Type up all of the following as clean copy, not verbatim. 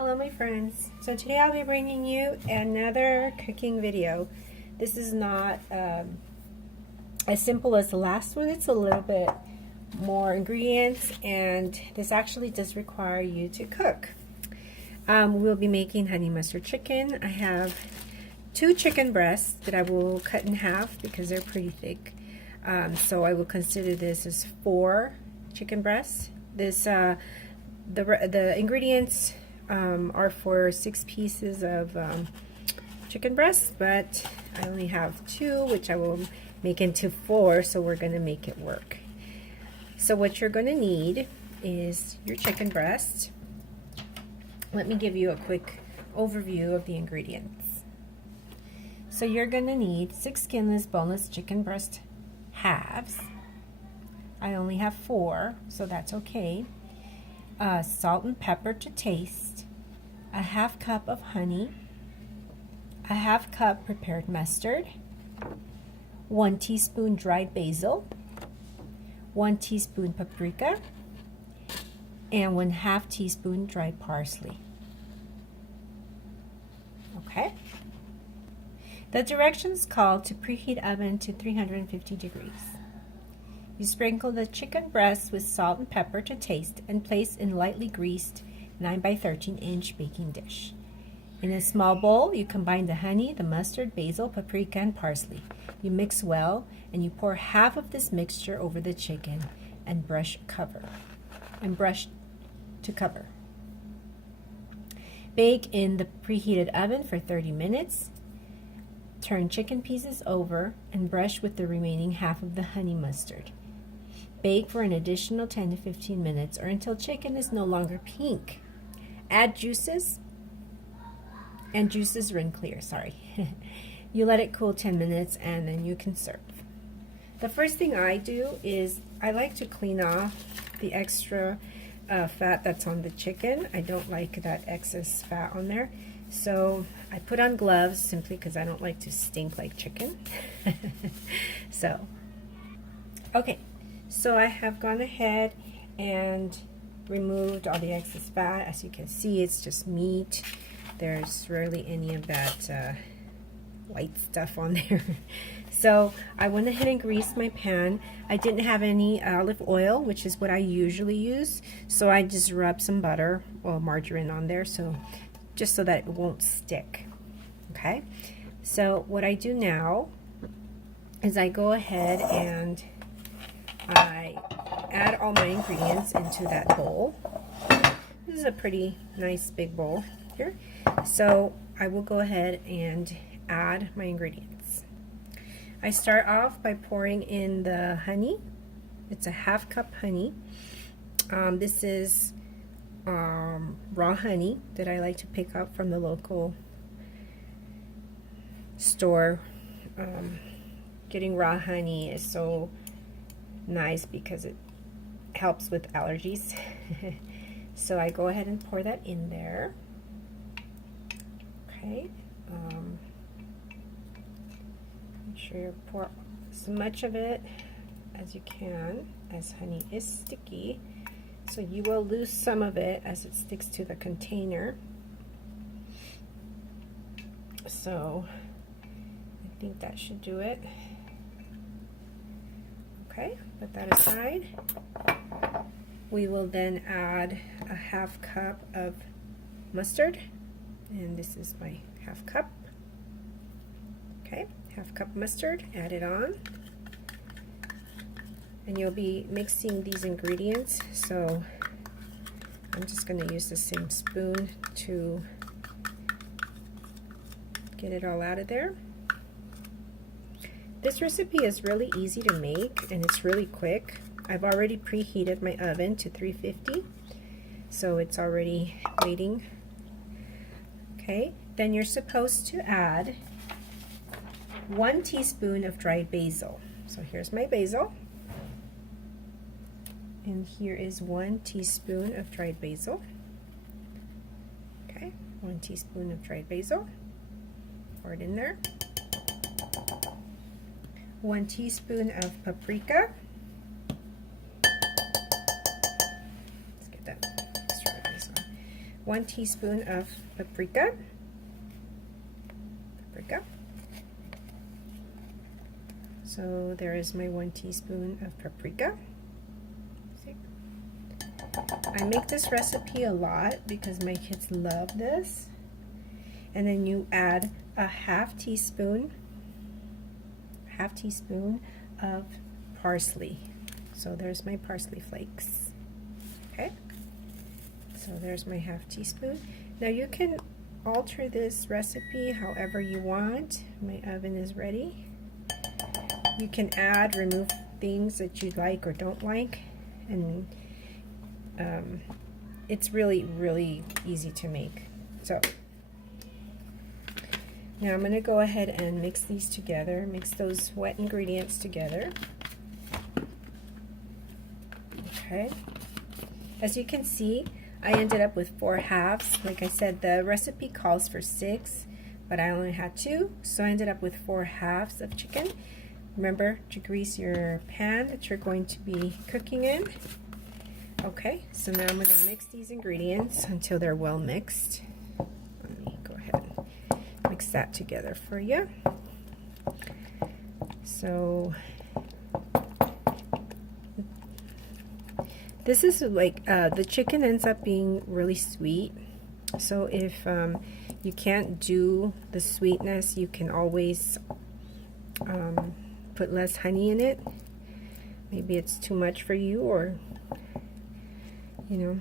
Hello my friends. So today I'll be bringing you another cooking video. This is not as simple as the last one. It's a little bit more ingredients, and this actually does require you to cook. We'll be making honey mustard chicken. I have 2 chicken breasts that I will cut in half because they're pretty thick. So I will consider this as 4 chicken breasts. This the ingredients are for 6 pieces of chicken breast, but I only have 2, which I will make into 4, so we're going to make it work. So what you're going to need is your chicken breast. Let me give you a quick overview of the ingredients. So you're going to need 6 skinless, boneless chicken breast halves. I only have 4, so that's okay. Salt and pepper to taste, a 1/2 cup of honey, a 1/2 cup prepared mustard, 1 teaspoon dried basil, 1 teaspoon paprika, and 1/2 teaspoon dried parsley. Okay. The directions call to preheat oven to 350 degrees. You sprinkle the chicken breasts with salt and pepper to taste and place in lightly greased 9 by 13 inch baking dish. In a small bowl, you combine the honey, the mustard, basil, paprika, and parsley. You mix well, and you pour half of this mixture over the chicken and brush to cover. Bake in the preheated oven for 30 minutes. Turn chicken pieces over and brush with the remaining half of the honey mustard. Bake for an additional 10 to 15 minutes or until chicken is no longer pink. Add juices, and juices rin clear, sorry. You let it cool 10 minutes and then you can serve. The first thing I do is I like to clean off the extra fat that's on the chicken. I don't like that excess fat on there. So I put on gloves simply because I don't like to stink like chicken. So I have gone ahead and removed all the excess fat. As you can see, it's just meat. There's rarely any of that white stuff on there. So I went ahead and greased my pan. I didn't have any olive oil, which is what I usually use. So I just rubbed some butter or margarine on there, just so that it won't stick. Okay, so what I do now is I go ahead and I add all my ingredients into that bowl. This is a pretty nice big bowl here. So I will go ahead and add my ingredients. I start off by pouring in the honey. It's a 1/2 cup honey. This is raw honey that I like to pick up from the local store. Getting raw honey is so nice because it helps with allergies. So I go ahead and pour that in there. Okay. Make sure you pour as much of it as you can, as honey is sticky. So you will lose some of it as it sticks to the container. So I think that should do it. Okay, put that aside. We will then add a 1/2 cup of mustard, and this is my 1/2 cup. Okay, 1/2 cup mustard, add it on. And you'll be mixing these ingredients, so I'm just going to use the same spoon to get it all out of there. This recipe is really easy to make and it's really quick. I've already preheated my oven to 350, so it's already waiting. Okay, then you're supposed to add 1 teaspoon of dried basil. So here's my basil. And here is 1 teaspoon of dried basil. Okay, 1 teaspoon of dried basil. Pour it in there. 1 teaspoon of paprika. Let's get that extra basil. 1 teaspoon of paprika. So there is my 1 teaspoon of paprika. See? I make this recipe a lot because my kids love this. And then you add a half teaspoon of parsley. So there's my parsley flakes. Okay? So there's my half teaspoon. Now you can alter this recipe however you want. My oven is ready. You can add, remove things that you like or don't like, and it's really, really easy to make. So now I'm going to go ahead and mix these together, mix those wet ingredients together. Okay. As you can see, I ended up with 4 halves. Like I said, the recipe calls for 6, but I only had 2, so I ended up with 4 halves of chicken. Remember to grease your pan that you're going to be cooking in. Okay, so now I'm going to mix these ingredients until they're well mixed. Let me go ahead and mix that together for you. So this is like the chicken ends up being really sweet. So if you can't do the sweetness, you can always put less honey in it. Maybe it's too much for you, or you know.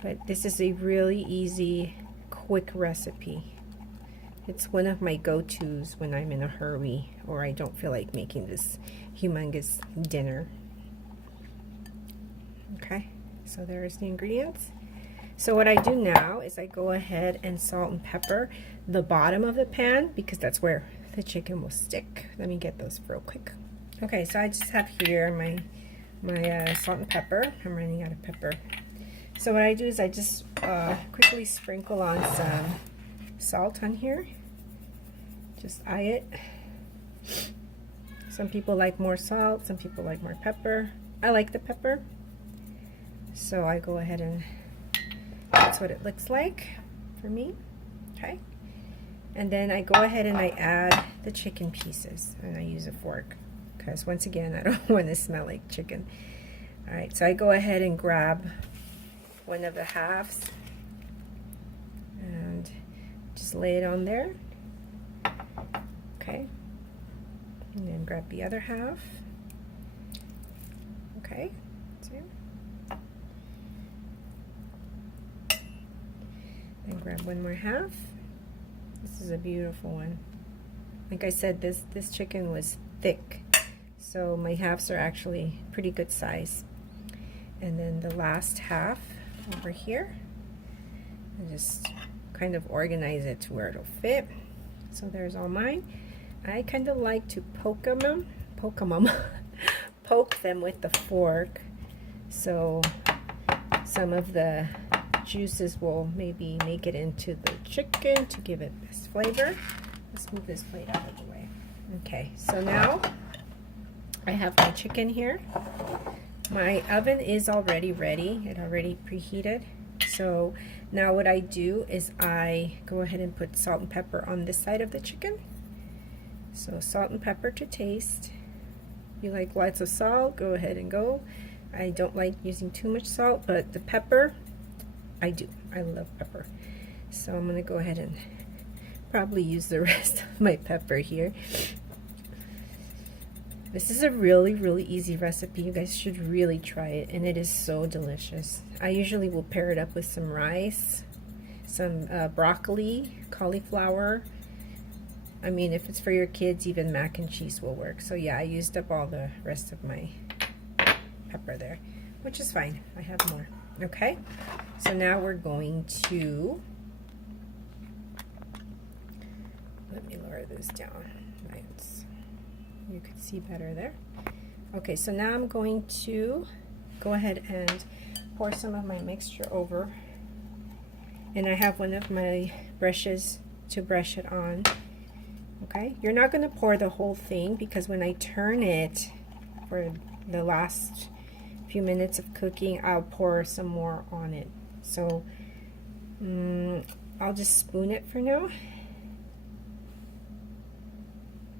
But this is a really easy, quick recipe. It's one of my go-tos when I'm in a hurry or I don't feel like making this humongous dinner. Okay, so there's the ingredients. So what I do now is I go ahead and salt and pepper the bottom of the pan because that's where the chicken will stick. Let me get those real quick. Okay, so I just have here my salt and pepper. I'm running out of pepper. So what I do is I just quickly sprinkle on some salt on here. Just eye it. Some people like more salt, some people like more pepper. I like the pepper. So I go ahead and that's what it looks like for me. Okay. And then I go ahead and I add the chicken pieces, and I use a fork because once again I don't want to smell like chicken. Alright, so I go ahead and grab one of the halves and just lay it on there. Okay. And then grab the other half. Okay. And grab one more half. This is a beautiful one. Like I said, this chicken was thick, so my halves are actually pretty good size. And then the last half over here, and just kind of organize it to where it'll fit. So there's all mine. I kind of like to poke them with the fork, so some of the juices will maybe make it into the chicken to give it this flavor. Let's move this plate out of the way. Okay, so now I have my chicken here. My oven is already ready. It already preheated. So now what I do is I go ahead and put salt and pepper on this side of the chicken. So salt and pepper to taste. If you like lots of salt, go ahead and go. I don't like using too much salt, but the pepper, I do. I love pepper. So I'm going to go ahead and probably use the rest of my pepper here. This is a really, really easy recipe. You guys should really try it, and it is so delicious. I usually will pair it up with some rice, some broccoli, cauliflower. I mean, if it's for your kids, even mac and cheese will work. So yeah, I used up all the rest of my pepper there, which is fine. I have more. Okay, so now we're going to, let me lower this down. You can see better there. Okay, so now I'm going to go ahead and pour some of my mixture over, and I have one of my brushes to brush it on. Okay, you're not going to pour the whole thing because when I turn it for the last few minutes of cooking, I'll pour some more on it. So I'll just spoon it for now,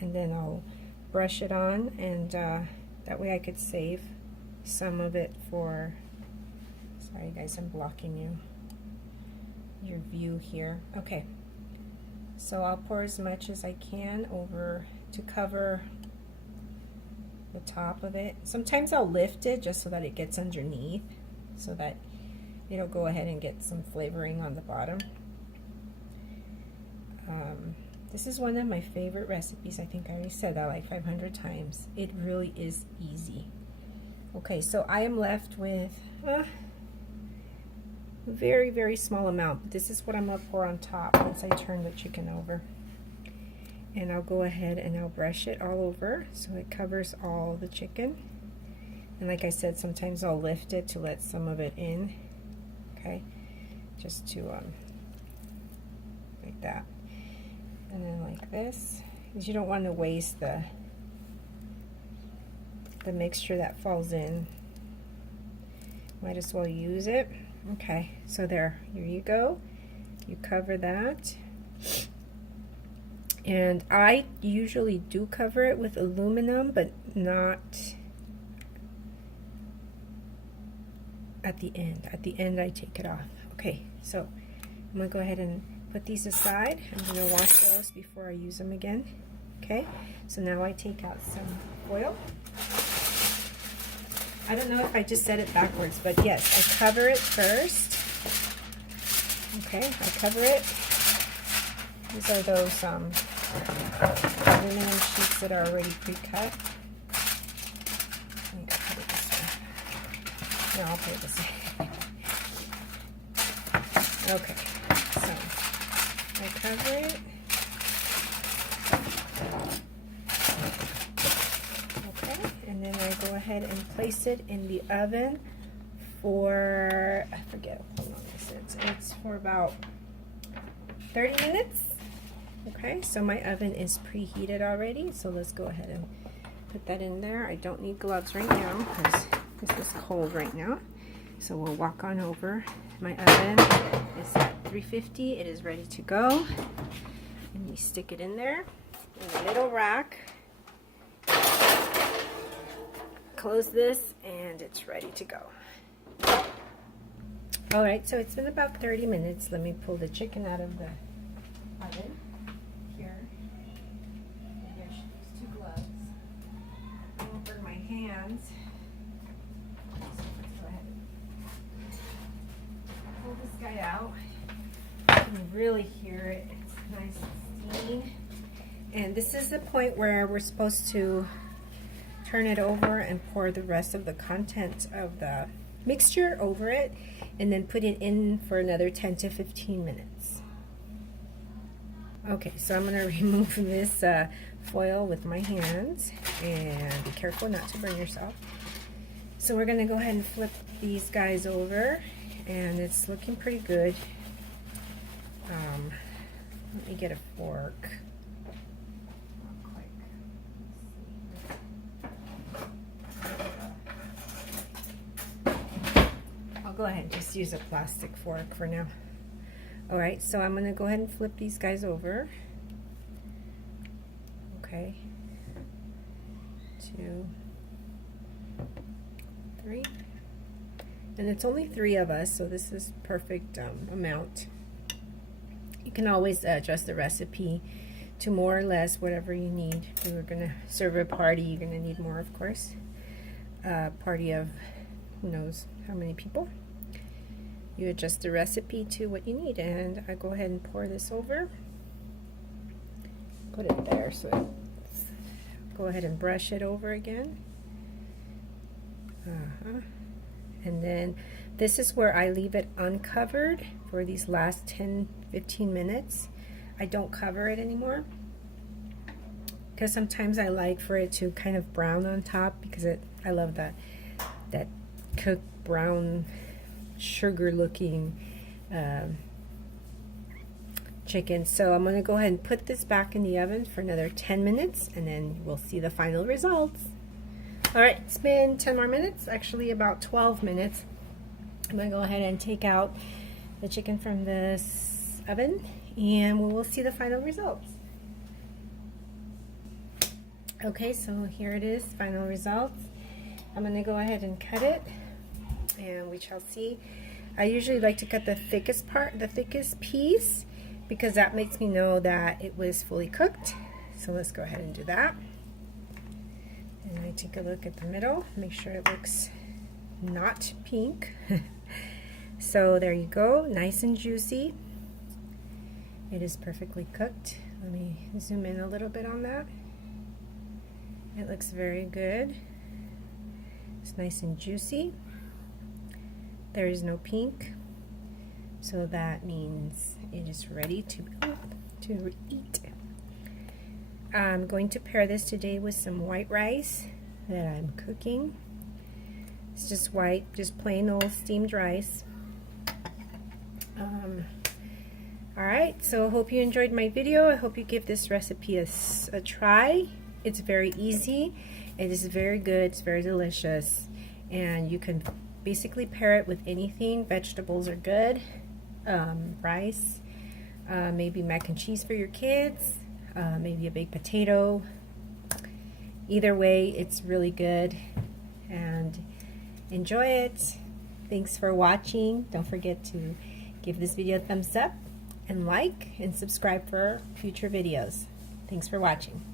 and then I'll brush it on, and that way I could save some of it for, sorry guys, I'm blocking your view here. Okay, so I'll pour as much as I can over to cover the top of it. Sometimes I'll lift it just so that it gets underneath, so that it'll go ahead and get some flavoring on the bottom. This is one of my favorite recipes. I think I already said that like 500 times. It really is easy. Okay, so I am left with a very, very small amount. This is what I'm going to pour on top once I turn the chicken over. And I'll go ahead and I'll brush it all over so it covers all the chicken. And like I said, sometimes I'll lift it to let some of it in. Okay, just to like that. And then like this, because you don't want to waste the mixture that falls in. Might as well use it. Okay, so here you go. You cover that. And I usually do cover it with aluminum, but not at the end. At the end I take it off. Okay, so I'm going to go ahead and put these aside. I'm going to wash those before I use them again. Okay, so now I take out some foil. I don't know if I just said it backwards, but yes, I cover it first. Okay, I cover it. These are those aluminum sheets that are already pre-cut. I think I'll put it this way. No, I'll put it this way. Okay, so I cover it. Okay, and then I go ahead and place it in the oven for, I forget how long this is. It's for about 30 minutes. Okay, so my oven is preheated already, so let's go ahead and put that in there. I don't need gloves right now because this is cold right now. So we'll walk on over. My oven is at 350. It is ready to go. And you stick it in there in the little rack. Close this and it's ready to go. Alright, so it's been about 30 minutes. Let me pull the chicken out of the oven. Here. Maybe I should use 2 gloves. I won't burn my hands. So let's go ahead and pull this guy out. You can really hear it. It's nice and steamy. And this is the point where we're supposed to turn it over and pour the rest of the contents of the mixture over it, and then put it in for another 10 to 15 minutes. Okay, so I'm going to remove this foil with my hands, and be careful not to burn yourself. So we're going to go ahead and flip these guys over, and it's looking pretty good. Let me get a fork. Go ahead and just use a plastic fork for now. Alright, so I'm going to go ahead and flip these guys over. Okay. 2, 3. And it's only 3 of us, so this is perfect amount. You can always adjust the recipe to more or less whatever you need. If you were going to serve a party, you're going to need more, of course. Party of who knows how many people. You adjust the recipe to what you need, and I go ahead and pour this over. Put it there, so go ahead and brush it over again. And then this is where I leave it uncovered for these last 10-15 minutes. I don't cover it anymore because sometimes I like for it to kind of brown on top, because I love that cooked brown sugar looking chicken. So I'm going to go ahead and put this back in the oven for another 10 minutes, and then we'll see the final results. Alright, it's been 10 more minutes, actually about 12 minutes. I'm going to go ahead and take out the chicken from this oven, and we will see the final results. Okay, so here it is, final results. I'm going to go ahead and cut it, and we shall see. I usually like to cut the thickest part, the thickest piece, because that makes me know that it was fully cooked. So let's go ahead and do that. And I take a look at the middle, make sure it looks not pink. So there you go, nice and juicy. It is perfectly cooked. Let me zoom in a little bit on that. It looks very good. It's nice and juicy. There is no pink, so that means it is ready to eat. I'm going to pair this today with some white rice that I'm cooking. It's just white, just plain old steamed rice. Alright, so I hope you enjoyed my video. I hope you give this recipe a try. It's very easy. It is very good. It's very delicious. And you can basically pair it with anything. Vegetables are good. Rice. Maybe mac and cheese for your kids. Maybe a baked potato. Either way, it's really good. And enjoy it. Thanks for watching. Don't forget to give this video a thumbs up and like and subscribe for future videos. Thanks for watching.